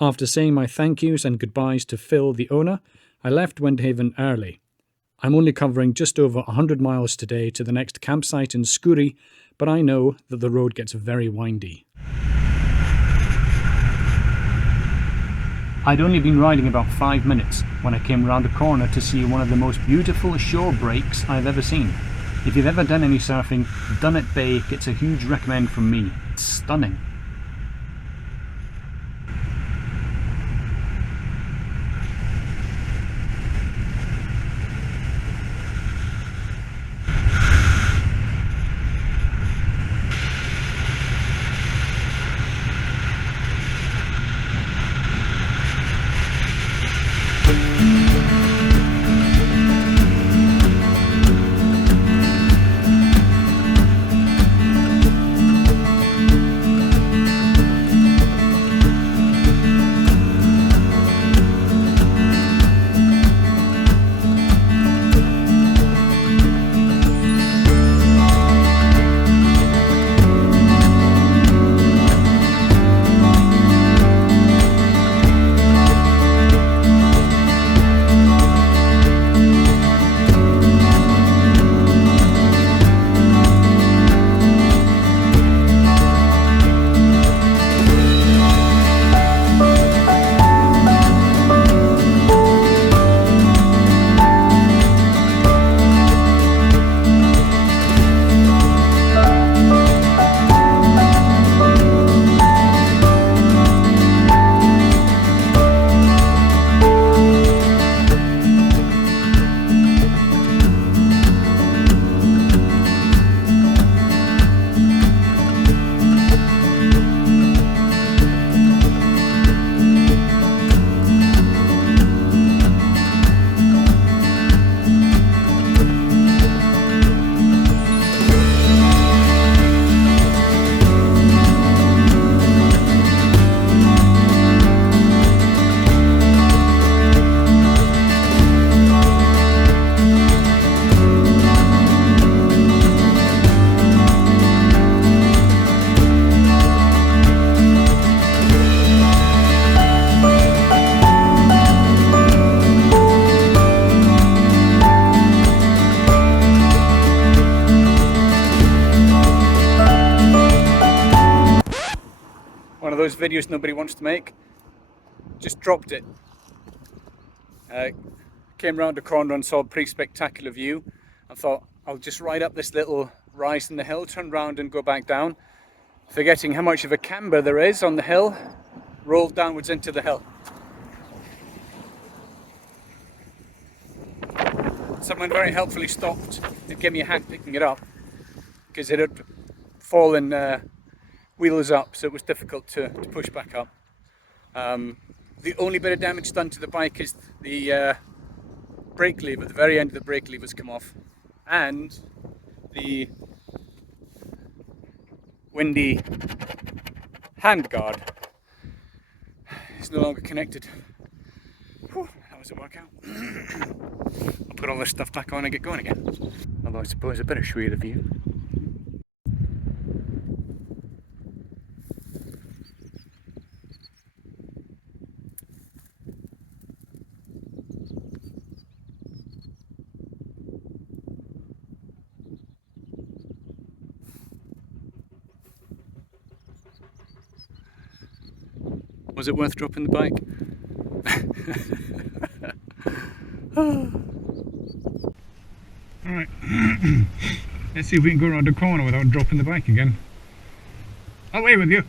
After saying my thank yous and goodbyes to Phil, the owner, I left Windhaven early. I'm only covering just over 100 miles today to the next campsite in Scourie, but I know that the road gets very windy. I'd only been riding about 5 minutes when I came round the corner to see one of the most beautiful shore breaks I've ever seen. If you've ever done any surfing, Dunnet Bay gets a huge recommend from me. It's stunning. One of those videos nobody wants to make. Just dropped it. Came round the corner and saw a pretty spectacular view. I thought I'll just ride up this little rise in the hill, turn round and go back down. Forgetting how much of a camber there is on the hill, rolled downwards into the hill. Someone very helpfully stopped and gave me a hand picking it up because it had fallen wheels up, so it was difficult to push back up. The only bit of damage done to the bike is the brake lever. At the very end of the brake lever's come off, and the windy handguard is no longer connected. Whew, that was a workout. I'll put all this stuff back on and get going again. Although I suppose I better show you the view. Was it worth dropping the bike? Alright, let's see if we can go around the corner without dropping the bike again. Away with you!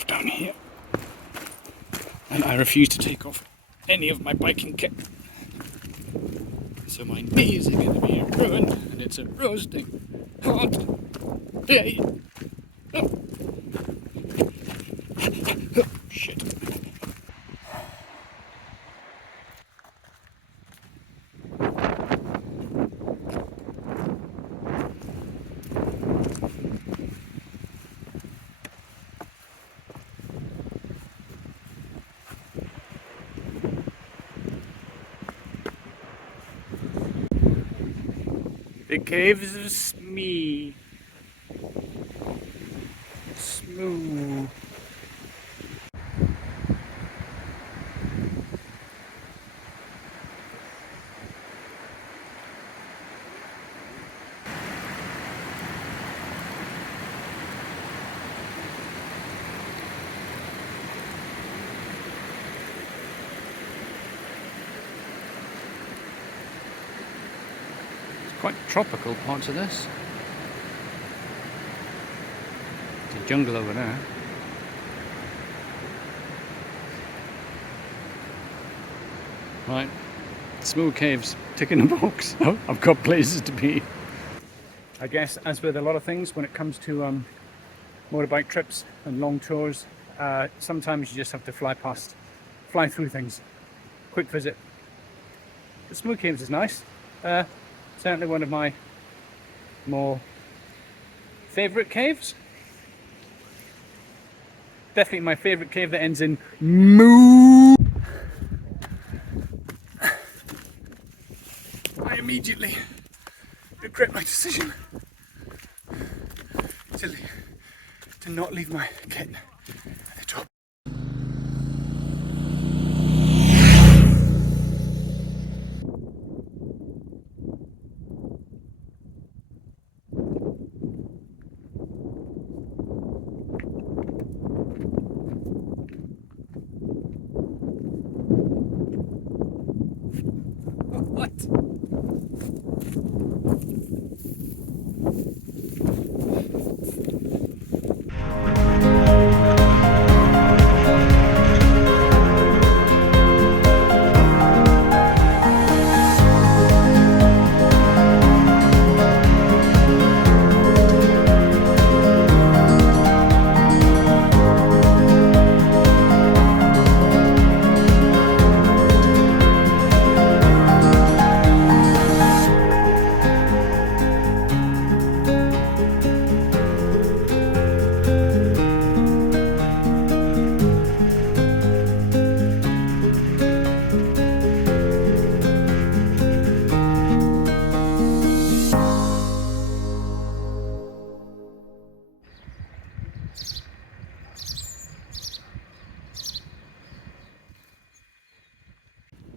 off down here. And I refuse to take off any of my biking kit. So my knees are going to be ruined, and it's a roasting hot day. Oh. Oh, shit. The caves of Smoo. Quite tropical parts of this. It's a jungle over there. Right, Smoo Caves, ticking the box. Oh, I've got places to be. I guess, as with a lot of things, when it comes to motorbike trips and long tours, sometimes you just have to fly through things. Quick visit. The Smoo Caves is nice. Certainly one of my more favourite caves. Definitely my favourite cave that ends in Moo. I immediately regret my decision to not leave my kit at the top. What?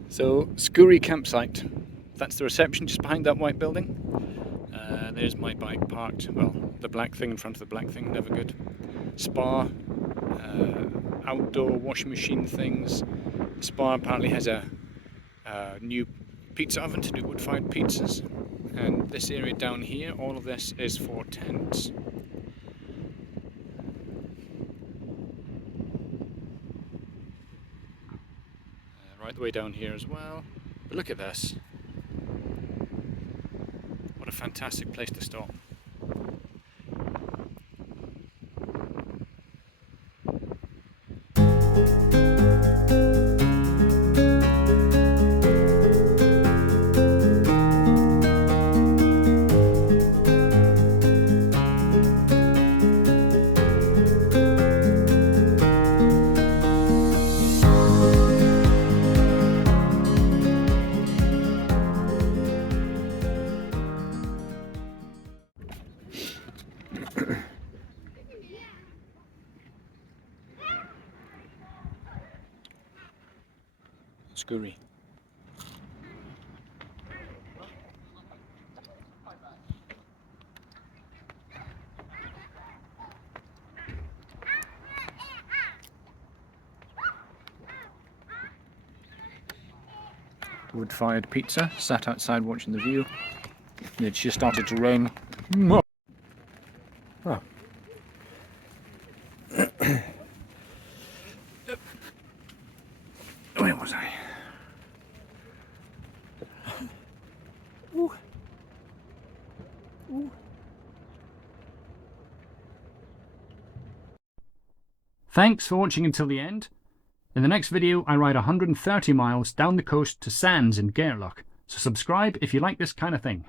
So, Scourie campsite. That's the reception just behind that white building. There's my bike parked. Well, the black thing in front of the black thing, never good. Spa, outdoor washing machine things. Spa apparently has a new pizza oven to do wood-fired pizzas. And this area down here, all of this is for tents. Right the way down here as well. But look at this. What a fantastic place to stop. Scourie. Wood-fired pizza, sat outside watching the view. It's just started to rain. Oh. Thanks for watching until the end. In the next video I ride 130 miles down the coast to Sands in Bealach, so subscribe if you like this kind of thing.